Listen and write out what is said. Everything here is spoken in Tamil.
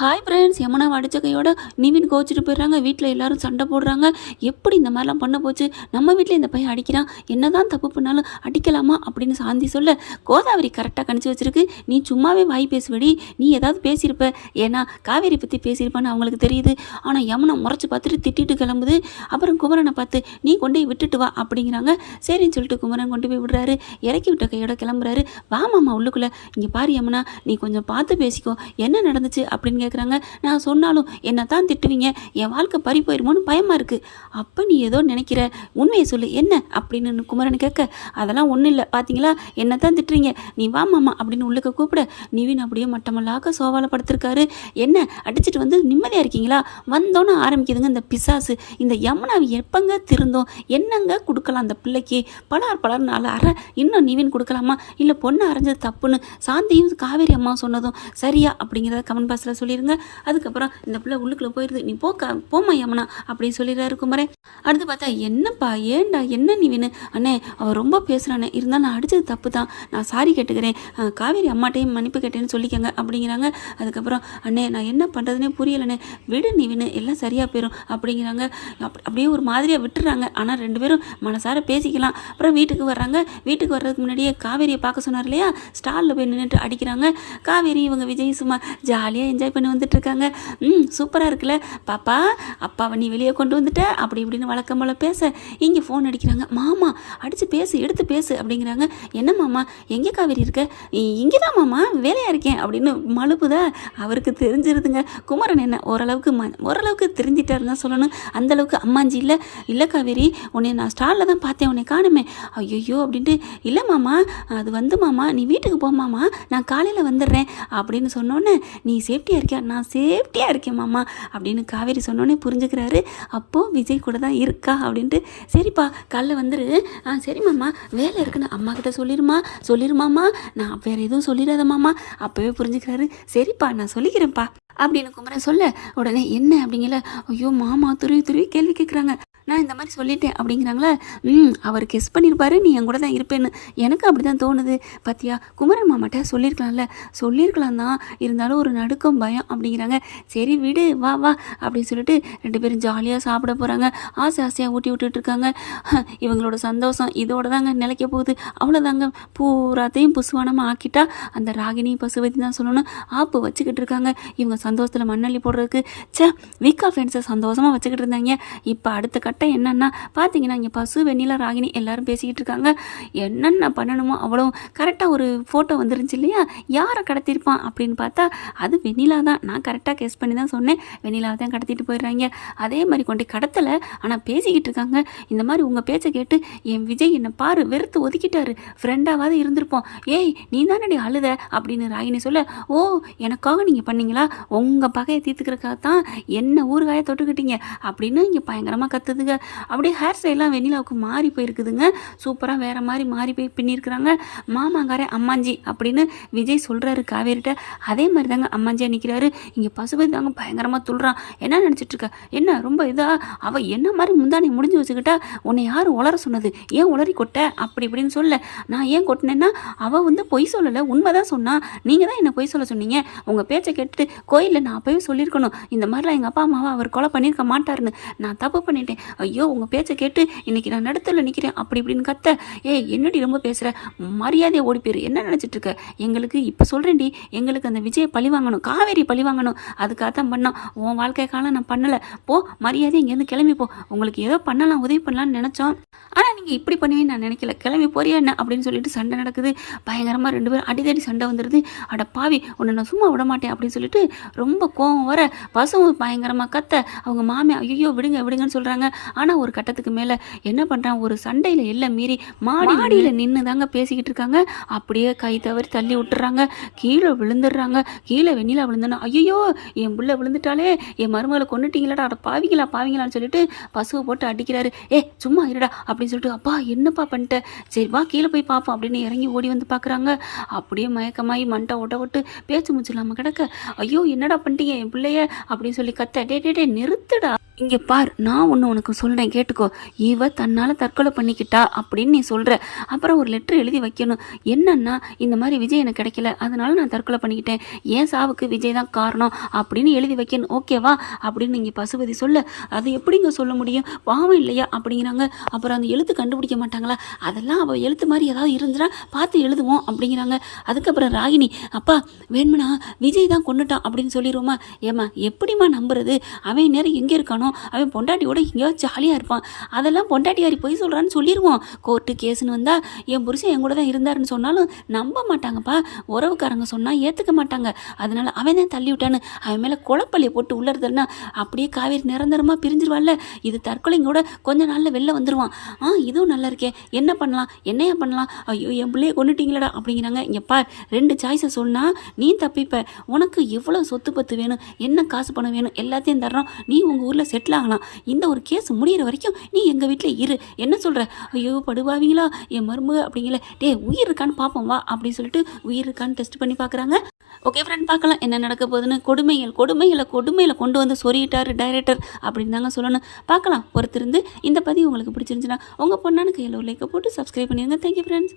ஹாய் ஃப்ரெண்ட்ஸ் யமுனா அடிச்ச கையோட நிவின் கோச்சிட்டு போயிடுறாங்க வீட்டில் எல்லாரும் சண்டை போடுறாங்க. எப்படி இந்த மாதிரிலாம் பண்ண போச்சு? நம்ம வீட்டில் இந்த பையன் அடிக்கிறான். என்னதான் தப்பு பண்ணாலும் அடிக்கலாமா அப்படின்னு சாந்தி சொல்ல கோதாவரி கரெக்டாக கணிச்சு வச்சிருக்கு. நீ சும்மாவே வாய் பேசுவடி. நீ ஏதாவது பேசியிருப்ப. ஏன்னா காவேரி பற்றி பேசியிருப்பான்னு அவங்களுக்கு தெரியுது. ஆனால் யமுனா முறைச்சி பார்த்துட்டு திட்டிட்டு கிளம்புது. அப்புறம் குமரனை பார்த்து நீ கொண்டு போய் விட்டுட்டு வா அப்படிங்கிறாங்க. சரின்னு சொல்லிட்டு குமரன் கொண்டு போய் விடுறாரு. இறக்கி விட்ட கையோட கிளம்புறாரு. வா மாமா உள்ளுக்குள்ளே. இங்கே பாரு யமுனா. நீ கொஞ்சம் பார்த்து பேசிக்கோ. என்ன நடந்துச்சு? அப்படின்னு கேட்குறாங்க நான் சொன்னாலும் என்ன தான் திட்டுவீங்க? என் வாழ்க்கை பறி போயிருமோன்னு பயமாக இருக்குது அப்போ நீ ஏதோ நினைக்கிற. உண்மையை சொல்லு. என்ன? அப்படின்னு குமரன் கேட்க அதெல்லாம் ஒன்றும் இல்லை. பார்த்தீங்களா என்ன தான் திட்டுறீங்க? நீ வா மாமா அப்படின்னு உள்ளுக்க கூப்பிட நிவின் அப்படியே மட்டமல்லாக்க சோவால படுத்திருக்காரு. என்ன? அடிச்சுட்டு வந்து நிம்மதியாக இருக்கீங்களா? வந்தோன்னே ஆரம்பிக்குதுங்க இந்த பிசாசு. இந்த யமுனாவை எப்பங்க திருந்தோம்? என்னங்க கொடுக்கலாம் அந்த பிள்ளைக்கு? பலார் பலார் நாலு அரை இன்னும் நிவின் கொடுக்கலாமா? இல்லை பொண்ணு அரைஞ்சது தப்புன்னு? சாந்தியும் காவேரி அம்மா சொன்னதும் சரியா? அப்படிங்கிறத கமெண்ட் பாக்ஸில் சொல்லிடுங்க அதுக்கப்புறம் இந்த பிள்ளை உள்ளுக்குள்ளே போயிடுது நீ போக்கா போமா யமுனா அப்படின்னு சொல்லிடுறாரு குமரன். அடுத்து பார்த்தா என்னப்பா ஏன்டா என்ன நீ நிவின் அண்ணே அவன் ரொம்ப பேசுகிறானே இருந்தாலும் நான் அடித்தது தப்பு தான் நான் சாரி கேட்டுக்கிறேன். காவேரி அம்மாட்டையும் மன்னிப்பு கேட்டேன்னு சொல்லிக்கங்க அப்படிங்கிறாங்க. அதுக்கப்புறம் அண்ணே நான் என்ன பண்ணுறதுனே புரியலண்ணே. விடு நீ நிவின் எல்லாம் சரியாக போயிடும் அப்படிங்கிறாங்க. அப் அப்படியே ஒரு மாதிரியாக விட்டுறாங்க. ஆனால் ரெண்டு பேரும் மனசார பேசிக்கலாம். அப்புறம் வீட்டுக்கு வர்றாங்க. வீட்டுக்கு வர்றதுக்கு முன்னாடியே காவேரியை பார்க்க சொன்னார் இல்லையா? ஸ்டாலில் போய் நின்றுட்டு அடிக்கிறாங்க. காவேரி இவங்க விஜய் சும்மா ஜாலியாக என்ஜாய் பண்ணி அப்படின்னு வந்துட்டுருக்காங்க. ம் சூப்பராக இருக்குல்ல. பாப்பா அப்பாவை நீ வெளியே கொண்டு வந்துட்ட. அப்படி இப்படின்னு வழக்கம் போல் பேச. இங்கே ஃபோன் அடிக்கிறாங்க. மாமா அடித்து பேசு எடுத்து பேசு அப்படிங்கிறாங்க. என்ன மாமா எங்கே காவேரி இருக்க? இங்கே தான் மாமா வேலையாக இருக்கேன் அப்படின்னு மழுப்புதா அவருக்கு தெரிஞ்சிருதுங்க. குமரன் என்ன ஓரளவுக்கு ம ஓரளவுக்கு தெரிஞ்சிட்டாருன்னு தான் சொல்லணும். அந்த அளவுக்கு அம்மாஞ்சி இல்லை. இல்லை காவேரி உன்னை நான் ஸ்டாலில் தான் பார்த்தேன். உன்னை காணுமே. ஐயோ அப்படின்ட்டு இல்லை மாமா அது வந்து மாமா நீ வீட்டுக்கு போமாமா நான் காலையில் வந்துடுறேன் அப்படின்னு சொன்னோன்னே நீ சேஃப்டியாக இருக்க. இருக்கியா நான் சேஃப்டியாக இருக்கேன் மாமா அப்படின்னு காவேரி சொன்னோன்னே புரிஞ்சுக்கிறாரு. அப்போது விஜய் கூட தான் இருக்கா? அப்படின்ட்டு சரிப்பா காலைல வந்துரு. ஆ சரி மாமா. வேலை இருக்குன்னு அம்மா கிட்ட சொல்லிருமா? சொல்லிருமாம்மா நான் வேறு எதுவும் சொல்லிடாத மாமா. அப்போவே புரிஞ்சுக்கிறாரு. சரிப்பா நான் சொல்லிக்கிறேன்ப்பா. அப்படின்னு குமரன் சொல்ல உடனே என்ன? அப்படிங்கல ஐயோ மாமா துருவி துருவி கேள்வி கேட்குறாங்க நான் இந்த மாதிரி சொல்லிட்டேன் அப்படிங்கிறாங்களா? ம் அவர் கெஸ் பண்ணியிருப்பாரு நீ என் கூட தான் இருப்பேன்னு. எனக்கு அப்படி தான் தோணுது. பார்த்தியா குமரன் மாமாட்ட சொல்லியிருக்கலாம்ல சொல்லியிருக்கலாம் தான். இருந்தாலும் ஒரு நடுக்கம் பயம் அப்படிங்கிறாங்க. சரி விடு வா வா அப்படின்னு சொல்லிட்டு ரெண்டு பேரும் ஜாலியாக சாப்பிட போகிறாங்க ஆசை ஆசையாக ஊட்டி விட்டுட்டு இருக்காங்க. இவங்களோட சந்தோஷம் இதோட தாங்க நிலைக்க போகுது. அவ்வளோதாங்க பூராத்தையும் புசுவானமாக ஆக்கிட்டா அந்த ராகினி பசுபதி தான் சொல்லணும். ஆப்பு வச்சுக்கிட்டு இருக்காங்க. இவங்க சந்தோஷத்தில் மண்ணள்ளி போடுறதுக்கு. சே வீக் ஆஃப் ஃப்ரெண்ட்ஸை சந்தோஷமாக வச்சுக்கிட்டு இருந்தாங்க. இப்போ அடுத்த கட்டம் என்னன்னா பார்த்தீங்கன்னா இங்கே பசு வெண்ணிலா ராகினி எல்லாரும் பேசிக்கிட்டு இருக்காங்க. என்னென்ன பண்ணணுமோ அவ்வளோ கரெக்டாக ஒரு ஃபோட்டோ வந்துருந்துச்சு இல்லையா? யாரை கடத்திருப்பான் அப்படின்னு பார்த்தா அது வெண்ணிலா தான். நான் கரெக்டாக கெஸ் பண்ணி தான் சொன்னேன். வெண்ணிலாவை தான் கடத்திட்டு போயிடுறாங்க. அதே மாதிரி கொண்டு கடத்தலை ஆனால் பேசிக்கிட்டு இருக்காங்க. இந்த மாதிரி உங்கள் பேச்சை கேட்டு என் விஜய் என்னை பாரு வெறுத்து ஒதுக்கிட்டாரு. ஃப்ரெண்டாவது இருந்திருப்போம். ஏய் நீ தானடி அழுத? அப்படின்னு ராகினி சொல்ல ஓ எனக்காக நீங்கள் பண்ணீங்களா? உங்கள் பகையை தீர்த்துக்கிறக்காக தான் என்ன ஊறுகாயை தொட்டுக்கிட்டீங்க? அப்படின்னு இங்கே பயங்கரமாக கத்துதுங்க அப்படியே ஹேர் ஸ்டைல்லாம் வெண்ணிலாவுக்கு மாறி போயிருக்குதுங்க. சூப்பராக வேற மாதிரி மாறி போய் பின்னிருக்கிறாங்க. மாமாங்காரே அம்மாஞ்சி அப்படின்னு விஜய் சொல்கிறாரு காவேரிட்ட. அதே மாதிரி தாங்க அம்மாஞ்சியாக நிற்கிறாரு இங்கே பசுபதி தாங்க பயங்கரமாக துள்ளுறான். என்ன நினச்சிட்டு இருக்க? என்ன ரொம்ப இதா? அவள் என்ன மாதிரி முந்தானி முடிஞ்சு வச்சுக்கிட்டா? உன்னை யார் உளர சொன்னது? ஏன் உளறி கொட்ட? அப்படி இப்படின்னு சொல்ல. நான் ஏன் கொட்டினேன்னா அவள் வந்து பொய் சொல்லலை. உண்மை தான் சொன்னா. நீங்கள் தான் என்ன பொய் சொல்ல சொன்னீங்க? உங்கள் பேச்சை கேட்டுட்டு கோயிலில் நான் அப்போவே சொல்லியிருக்கணும். இந்த மாதிரிலாம் எங்கள் அப்பா அம்மாவை அவர் கொலை பண்ணியிருக்க மாட்டாருன்னு. நான் தப்பு பண்ணிட்டேன். ஐயோ உங்கள் பேச்சை கேட்டு இன்னைக்கு நான் நடுத்தல நிற்கிறேன் அப்படி இப்படின்னு கத்த ஏய் என்னடி ரொம்ப பேசுகிற மரியாதையை ஓடி போயிரு. என்ன நினச்சிட்டு இருக்க? எங்களுக்கு இப்போ சொல்கிறேன்டி எங்களுக்கு அந்த விஜயை பழி வாங்கணும். காவேரி பழி வாங்கணும். அதுக்காக தான் பண்ணோம். உன் வாழ்க்கை காலம் நான் பண்ணலை. போ மரியாதை இங்கேருந்து கிளம்பி போ. உங்களுக்கு ஏதோ பண்ணலாம் உதவி பண்ணலாம்னு நினச்சோம். ஆனால் நீங்கள் இப்படி பண்ணுவே நான் நினைக்கல. கிளம்பி போறியா என்ன? அப்படின்னு சொல்லிட்டு சண்டை நடக்குது. பயங்கரமாக ரெண்டு பேரும் அடிதடி சண்டை வந்துடுது அட பாவி உன்னை நான் சும்மா விட மாட்டேன் அப்படின்னு சொல்லிட்டு ரொம்ப கோவம் வர பசுவும் பயங்கரமாக கத்த அவங்க மாமே ஐயோ விடுங்க விடுங்கன்னு சொல்கிறாங்க ஆனால் ஒரு கட்டத்துக்கு மேலே என்ன பண்ணுறான் ஒரு சண்டையில் எல்லாம் மீறி மாடி மாடியில் நின்று தாங்க பேசிக்கிட்டு இருக்காங்க. அப்படியே கை தவறி தள்ளி விட்டுறாங்க. கீழே விழுந்துடுறாங்க. கீழே வெண்ணிலா விழுந்தனா ஐயோ என் புள்ள விழுந்துட்டாலே என் மருமகளை கொண்டுட்டீங்களாடா அட பாவிங்களா பாவிங்களான்னு சொல்லிட்டு பசுவை போட்டு அடிக்கிறாரு. ஏ சும்மா இருடா அப்படின்னு சொல்லிட்டு அப்பா என்னப்பா பண்ணிட்ட? சரி வா கீழே போய் பார்ப்போம் அப்படின்னு இறங்கி ஓடி வந்து பார்க்குறாங்க. அப்படியே மயக்கமாயி மண்டை ஓட்ட விட்டு பேச்சு மூச்சு இல்லாமல் கிடக்க. ஐயோ என்னடா பண்ணிட்டீங்க என் பிள்ளைய? அப்படின்னு சொல்லி கத்த. டே டே டே நிறுத்துடா. இங்கே பார் நான் ஒன்று உனக்கு சொல்கிறேன் கேட்டுக்கோ. இவ தன்னால் தற்கொலை பண்ணிக்கிட்டா அப்படின்னு நீ சொல்கிற அப்புறம் ஒரு லெட்ரு எழுதி வைக்கணும். என்னன்னா இந்த மாதிரி விஜய் எனக்கு கிடைக்கல. அதனால நான் தற்கொலை பண்ணிக்கிட்டேன். ஏன் சாவுக்கு விஜய் தான் காரணம் அப்படின்னு எழுதி வைக்கணும். ஓகேவா அப்படின்னு நீங்கள் பசுபதி சொல்ல. அது எப்படிங்க சொல்ல முடியும்? பாவம் இல்லையா? அப்படிங்கிறாங்க. அப்புறம் அந்த எழுத்து கண்டுபிடிக்க மாட்டாங்களா? அதெல்லாம் அவள் எழுத்து மாதிரி ஏதாவது இருந்துனா பார்த்து எழுதுவோம் அப்படிங்கிறாங்க. அதுக்கப்புறம் ராகினி அப்பா வேணுமனா விஜய் தான் கொண்டுட்டான் அப்படின்னு சொல்லிடுவோமா ஏம்மா எப்படிம்மா நம்புறது? அவன் நேரம் எங்கே இருக்கானோ? அவன் பொண்டாட்டியோட எங்கேயோ ஜாலியாக இருப்பான். அதெல்லாம் பொண்டாட்டியாரி போய் சொல்கிறான்னு சொல்லிடுவோம் கோர்ட்டு கேஸ்னு வந்தால் என் புருஷன் என் கூட தான் இருந்தாருன்னு சொன்னாலும் நம்ப மாட்டாங்கப்பா. உறவுக்காரங்க சொன்னால் ஏற்றுக்க மாட்டாங்க. அதனால அவன் தான் தள்ளி விட்டான்னு அவன் மேலே குழப்பள்ளியை போட்டு உள்ளறதுன்னா அப்படியே காவேரி நிரந்தரமாக பிரிஞ்சிருவாள்ல. இது தற்கொலைங்கூட கொஞ்ச நாளில் வெளில வந்துடுவான் ஆ இதுவும் நல்லா இருக்கே. என்ன பண்ணலாம்? என்னையா பண்ணலாம்? ஐயோ என் பிள்ளைய கொண்டுட்டீங்களடா அப்படிங்கிறாங்க. இங்கே பார் ரெண்டு சாய்ஸை சொன்னால் நீ தப்பிப்ப. உனக்கு எவ்வளோ சொத்து பத்து வேணும்? என்ன காசு பணம் வேணும்? எல்லாத்தையும் தர்றோம். நீ உங்கள் ஊரில் செட்டில் ஆகலாம் இந்த ஒரு கேஸ் முடிகிற வரைக்கும் நீ எங்கள் வீட்டில் இரு. என்ன சொல்கிற ஐயோ படுவாவீங்களா? என் மருமக அப்படிங்கல. டேய் உயிர் இருக்கான்னு பார்ப்போம் வா அப்படின்னு சொல்லிட்டு உயிர் இருக்கான்னு டெஸ்ட் பண்ணி பார்க்குறாங்க ஓகே ஃப்ரெண்ட் பார்க்கலாம் என்ன நடக்க போகுதுன்னு? கொடுமைகள் கொடுமைகளை கொடுமையில் கொண்டு வந்து சொருகிட்டாரு டைரக்டர் அப்படின்னு தாங்க சொல்லணும். பார்க்கலாம் பொறுத்திருந்து இந்த பதிவு உங்களுக்கு பிடிச்சிருந்துச்சுன்னா உங்கள் பொண்ணான கையில் ஒரு லைக்கை போட்டு சப்ஸ்கிரைப் பண்ணிடுங்க தேங்க்யூ ஃப்ரெண்ட்ஸ்